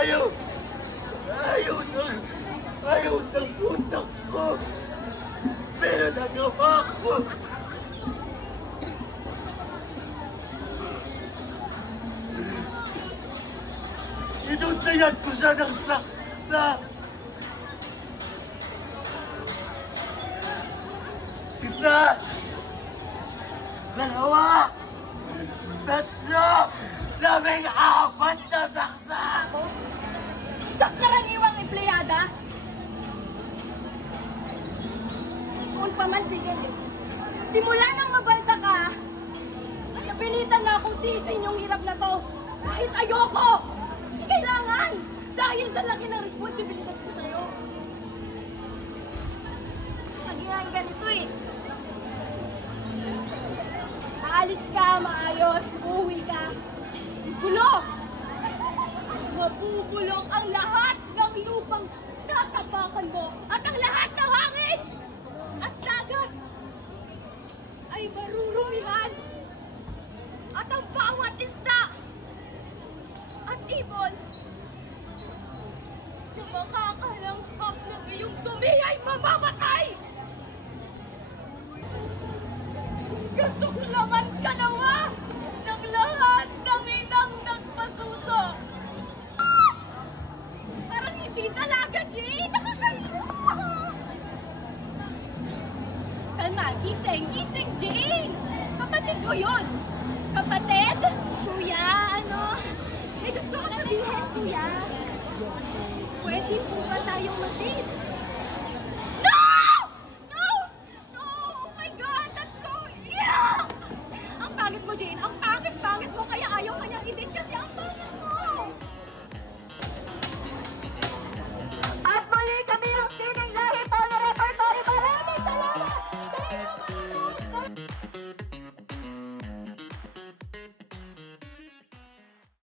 Ayaw! Ayaw ng utak ko! Pero nagawa ko! Inuntayan ko siya ng saksak! Isa! Dalawa! Tatlo! 14 na saksak! Isang karaniwang empleyada? Noon pa man, Fidel, simula nang mabalta ka, napilitan na akong tiisin yung hirap na to. Kahit ayoko! Kasi kailangan! Dahil sa laki ng responsibilidad ko sa'yo. Naging ganito eh. Aalis ka, maayos, uuwi ka. Bulok! Mabubulok ang lahat ng lupang tatapakan mo at ang lahat ng hangin at dagat ay marurumihan at ang bawat isda at ibon na makakalanghap ng iyong dumi ay mamamatay! Kasuklaman ka nawa ng lahat ng inang nagpasuso! Parang hindi talaga, Jane! Nakakaino! Kalma, gising! Gising, Jane! Kapatid ko yun! Kapatid? Kuya, may gusto ko sabihin, kuya. Pwede po ba tayong mag-date?